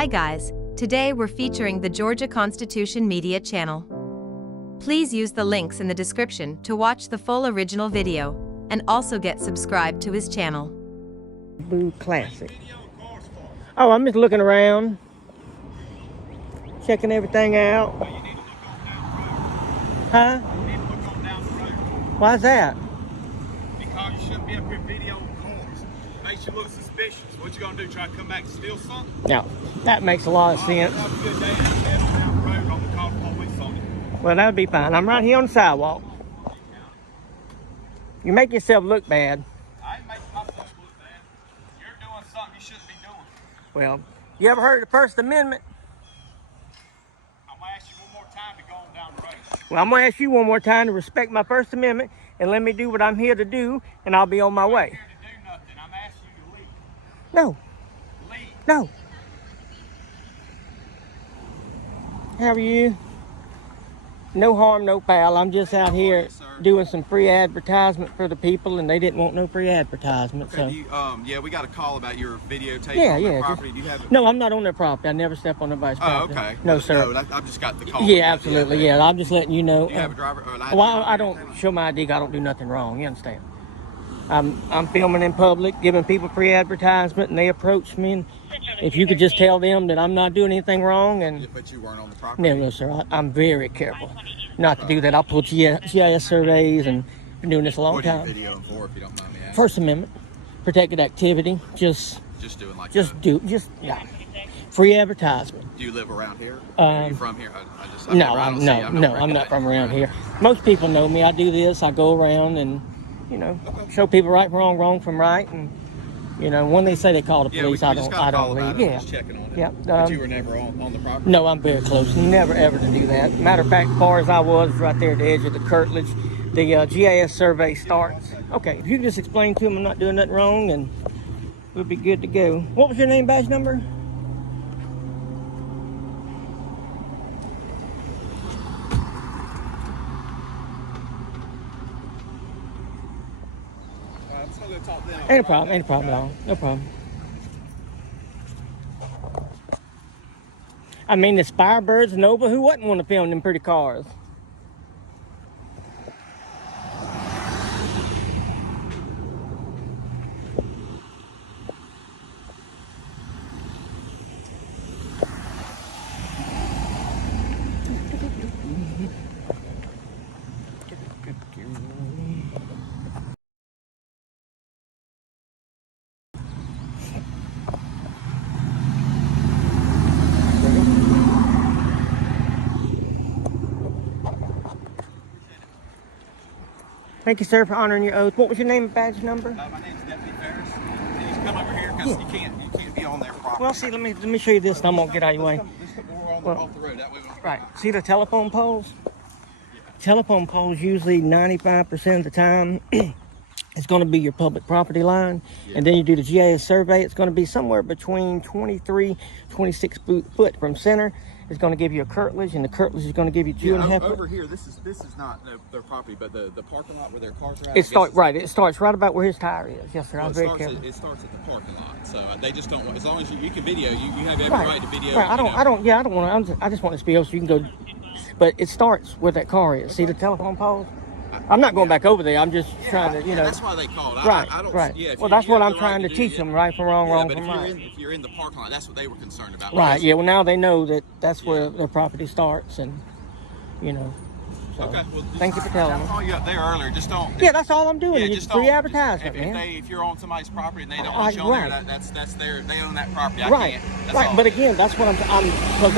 Hi guys, today we're featuring the Georgia Constitution Media channel. Please use the links in the description to watch the full original video, and also get subscribed to his channel. Boo Classic. Oh, I'm just looking around, checking everything out. Huh? Why's that? Because you shouldn't be up here videoing cars. Makes you look suspicious. What you gonna do? Try to come back and steal something? No, that makes a lot of sense. Have a good day and head on down the road. I'm gonna call the police on you. Well, that would be fine. I'm right here on the sidewalk. You make yourself look bad. I ain't making myself look bad. You're doing something you shouldn't be doing. Well, you ever heard of the First Amendment? I'm gonna ask you one more time to go on down the road. Well, I'm going to ask you one more time to respect my First Amendment and let me do what I'm here to do, and I'll be on my way. I'm here to do nothing. I'm asking you to leave. No, Leave. no. How are you? No harm, no foul. I'm just out here doing some free advertisement for the people, and they didn't want no free advertisement. Okay, So, yeah, we got a call about your videotape Yeah, on yeah, the property. Do you have it? no, I'm not on their property. I never step on nobody's Oh, property. okay. No, sir. No, I've just got the call. Yeah, absolutely. Yeah, I'm just letting you know. Do you have a driver or an ID? Well, I don't show my ID. I don't do nothing wrong. You understand? I'm filming in public, giving people free advertisement, and they approach me. And if you could just tell them that I'm not doing anything wrong, and But you weren't on the property. no, sir, I'm very careful not to do that. I'll pull GIS surveys, and been doing this a long What are time. you videoing for, if you don't mind me asking? First Amendment, protected activity. Just Just doing like yeah. Free advertisement. Do you live around here? Are you from here? I No, don't I'm see- I don't I'm not recognize from you. around here. Most people know me. I do this. I go around and, show people right from wrong, wrong from right. And, when they say they call the Yeah, police, we I just don't, got a I call don't about leave. it. Yeah. Just checking on it. Yeah, But you were never on the property? No, I'm very close. Never ever to do that. Matter of fact, as far as I was, right there at the edge of the curtilage, the GIS survey starts. Okay, if you could just explain to them I'm not doing nothing wrong, and we'll be good to go. What was your name, badge number? I'm still gonna talk then. Ain't a problem at all. No problem. I mean, the Firebirds, Nova, who wouldn't want to film them pretty cars? Thank you, sir, for honoring your oath. What was your name and badge number? My name's Deputy Ferris. Can you come over here? Because you can't be on their property. Well, see, let me show you this, and I'm gonna get out of your way. Let's come more off the road. That way we don't... Right. See the telephone poles? Telephone poles usually 95% of the time it's going to be your public property line. And then you do the GIS survey. It's going to be somewhere between 23, 26 foot from center. It's going to give you a curtilage, and the curtilage is going to give you 2.5 foot. Over here, this is not their property, but the parking lot where their cars are at. It starts right about where his tire is. Yes, sir. I'm very careful. It starts at the parking lot, so they just don't. As long as you can video, you have every right to video. Right. I don't want to. I just want this video so you can go. But it starts where that car is. See the telephone poles? I'm not going back over there. I'm just trying to, That's why they called. Right. I don't, right. Yeah, well, that's what I'm the trying to teach them. Right from wrong, wrong but from right. if you're in the parking lot, that's what they were concerned about. Right. Yeah. Well, now they know that that's where their property starts, and So, okay. Well, thank you for telling me. I called you up there earlier. Just don't. Yeah, that's all I'm doing. Yeah, It's just free don't. advertisement, man. If you're on somebody's property and they don't want you on right. there, that's their. They own that property. I Right. can't. That's Right. all. But again, that's what because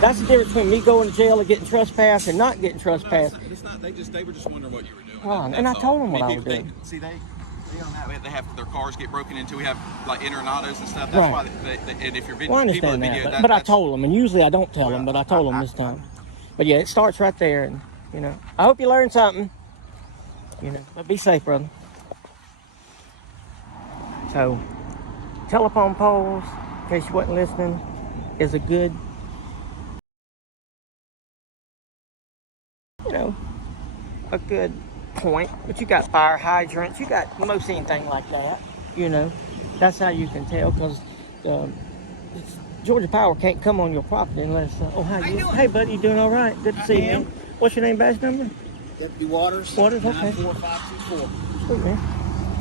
that's the difference between me going to jail and getting trespassed and not getting trespassed. No, it's not. They were just wondering what you were doing. And I told them what I was doing. See, they own that. They have their cars get broken into. We have like Internados and stuff. That's Right. why and if you're video, Well, I people understand that video, that, but I told them, and usually I don't tell them, but I told them this time. But yeah, it starts right there, and I hope you learned something. But be safe, brother. So, telephone poles, in case you wasn't listening, is a good, a good point. But you got fire hydrants, you got most anything like that. That's how you can tell, because Georgia Power can't come on your property unless. Oh, how you? Hey, buddy, you doing all right? Good to see you, man. What's your name, badge number? Deputy Waters. Waters, okay. 94524. Sweet, man.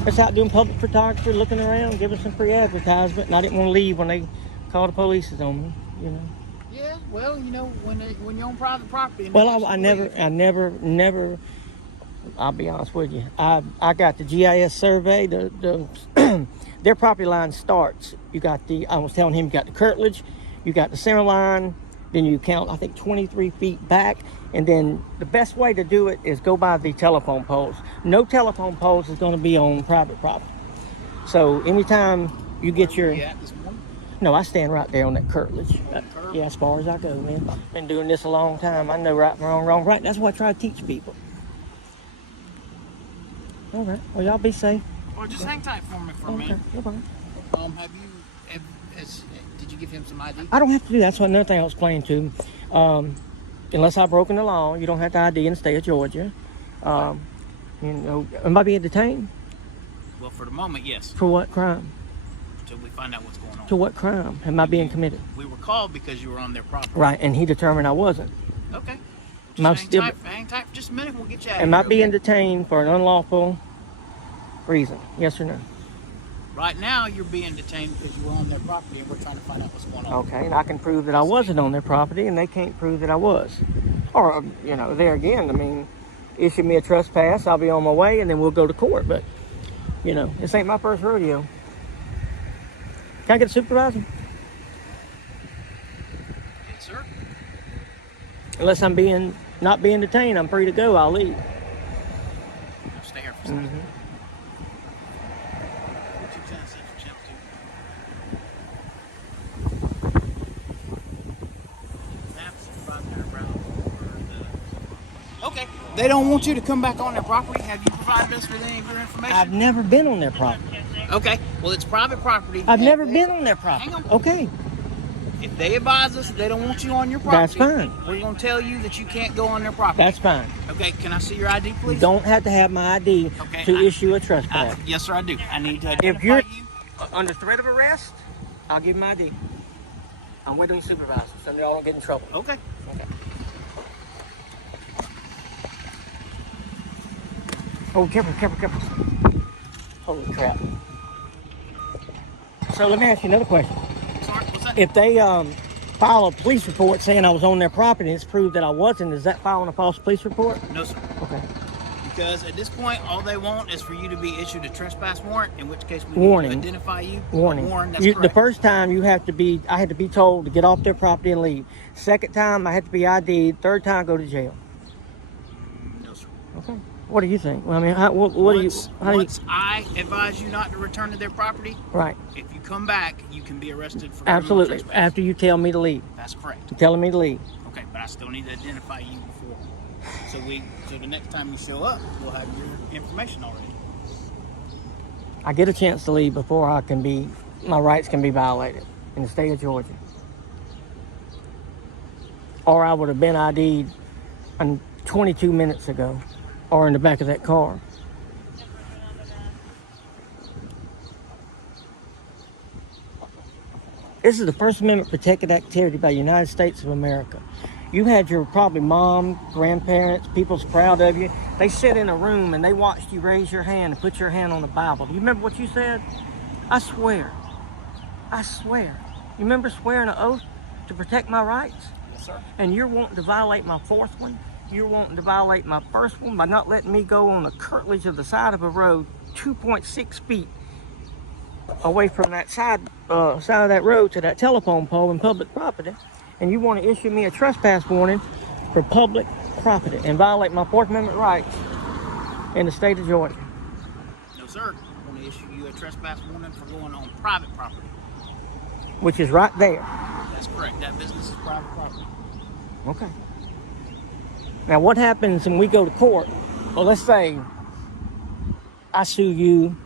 Just out doing public photography, looking around, giving some free advertisement, and I didn't want to leave when they called the police on me, you know. Yeah, well, you know, when you're on private property. Well, I never. I'll be honest with you. I got the GIS survey. Their property line starts. You got I was telling him, you got the curtilage, you got the center line, then you count, I think, 23 feet back, and then the best way to do it is go by the telephone poles. No telephone poles is going to be on private property. So anytime you get your... No, I stand right there on that curtilage. Yeah, as far as I go, man. Been doing this a long time. I know right from wrong, wrong, right. That's what I try to teach people. All right. Well, y'all be safe. Well, just hang tight for me for a minute. No problem. Did you give him some ID? I don't have to do that. That's another thing I was explaining to him. Unless I've broken the law, you don't have to ID in the state of Georgia. You know, am I being detained? Well, for the moment, yes. For what crime? Until we find out what's going on. To what crime am I being committed? We were called because you were on their property. Right, and he determined I wasn't. Okay. Hang tight for just a minute. We'll get you out of here. Am I being detained for an unlawful reason? Yes or no? Right now, you're being detained because you were on their property, and we're trying to find out what's going on. Okay, and I can prove that I wasn't on their property, and they can't prove that I was. Or, you know, there again, I mean, issue me a trespass, I'll be on my way, and then we'll go to court. But, you know, this ain't my first rodeo. Can I get a supervisor? Yes, sir. Unless I'm not being detained, I'm free to go, I'll leave. I'll stay here for a second. Okay. They don't want you to come back on their property. Have you provided us with any of your information? I've never been on their property. Okay. Well, it's private property. I've never been on their property. Hang on. Okay. If they advise us they don't want you on your property, That's fine. We're going to tell you that you can't go on their property. That's fine. Okay. Can I see your ID, please? You don't have to have my ID to issue a trespass. Yes, sir, I do. I need to identify If you're you. under threat of arrest, I'll give my ID. I'm waiting on supervisor, so they all don't get in trouble. Okay. Okay. Oh, careful, careful, careful. Holy crap. So let me ask you another question. Sorry, what's that? If they file a police report saying I was on their property and it's proved that I wasn't, is that filing a false police report? No, sir. Okay. Because at this point, all they want is for you to be issued a trespass warrant, in which case we need to identify you. Warning. That's correct. The first time I had to be told to get off their property and leave. Second time, I had to be ID'd. Third time, go to jail. No, sir. Okay. What do you think? Well, I mean, once I advise you not to return to their property, right? If you come back, you can be arrested for absolutely trespass. After you tell me to leave. That's correct. You're telling me to leave. Okay, but I still need to identify you before. So the next time you show up, we'll have your information already. I get a chance to leave before my rights can be violated in the state of Georgia. Or I would have been ID'd 22 minutes ago, or in the back of that car. This is the First Amendment protected activity by the United States of America. You had your probably mom, grandparents, people's proud of you. They sit in a room and they watched you raise your hand and put your hand on the Bible. Do you remember what you said? I swear. I swear. You remember swearing an oath to protect my rights? Yes, sir. And you're wanting to violate my fourth one? You're wanting to violate my first one by not letting me go on the curtilage of the side of a road 2.6 feet away from that side of that road to that telephone pole in public property, and you want to issue me a trespass warning for public property and violate my Fourth Amendment rights in the state of Georgia. No, sir. I'm going to issue you a trespass warning for going on private property. Which is right there. That's correct. That business is private property. Okay. Now, what happens when we go to court? Well, let's say I sue you,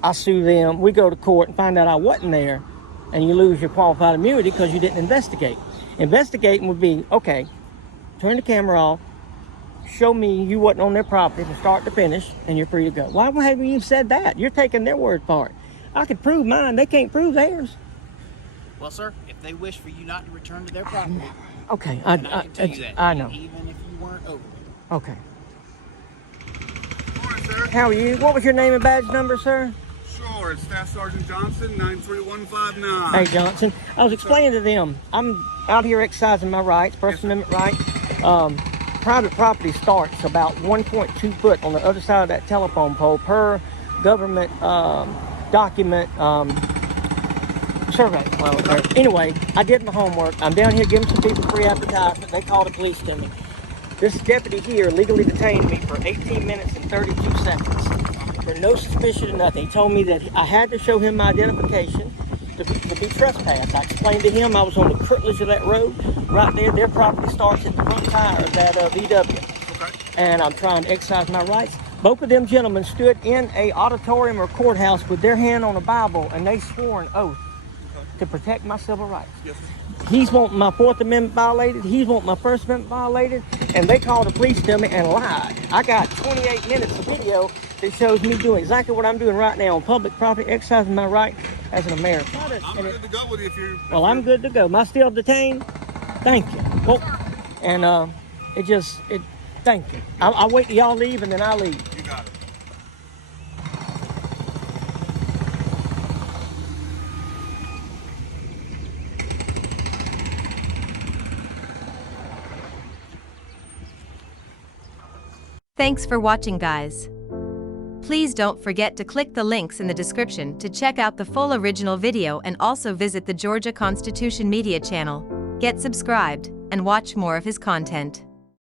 I sue them, we go to court and find out I wasn't there, and you lose your qualified immunity because you didn't investigate. Investigating would be, okay, turn the camera off, show me you wasn't on their property from start to finish, and you're free to go. Why haven't you even said that? You're taking their word for it. I could prove mine, they can't prove theirs. Well, sir, if if they wish for you not to return to their property, Okay, and I can tell you that. I know. Even if you weren't over there. Okay. Morning, sir. How are you? What was your name and badge number, sir? Sure, it's Staff Sergeant Johnson, 93159. Hey, Johnson. I was explaining to them, I'm out here exercising my rights, First Amendment right. Private property starts about 1.2 foot on the other side of that telephone pole per government document survey. Well, anyway, I did my homework. I'm down here giving some people free advertisement. They called the police to me. This deputy here legally detained me for 18 minutes and 32 seconds for no suspicion of nothing. He told me that I had to show him my identification to be trespassed. I explained to him I was on the curtilage of that road. Right there, their property starts at the front tire of that VW. Okay. And I'm trying to exercise my rights. Both of them gentlemen stood in a auditorium or courthouse with their hand on a Bible, and they swore an oath to protect my civil rights. Yes, sir. He's wanting my Fourth Amendment violated. He's wanting my First Amendment violated. And they called the police to me and lied. I got 28 minutes of video that shows me doing exactly what I'm doing right now on public property, exercising my right as an American. I'm good to go with you if you're... Well, I'm good to go. Am I still detained? Thank you. Well, and thank you. I'll wait till y'all leave and then I'll leave. You got it. Thanks for watching, guys. Please don't forget to click the links in the description to check out the full original video and also visit the Georgia Constitution Media channel, get subscribed, and watch more of his content.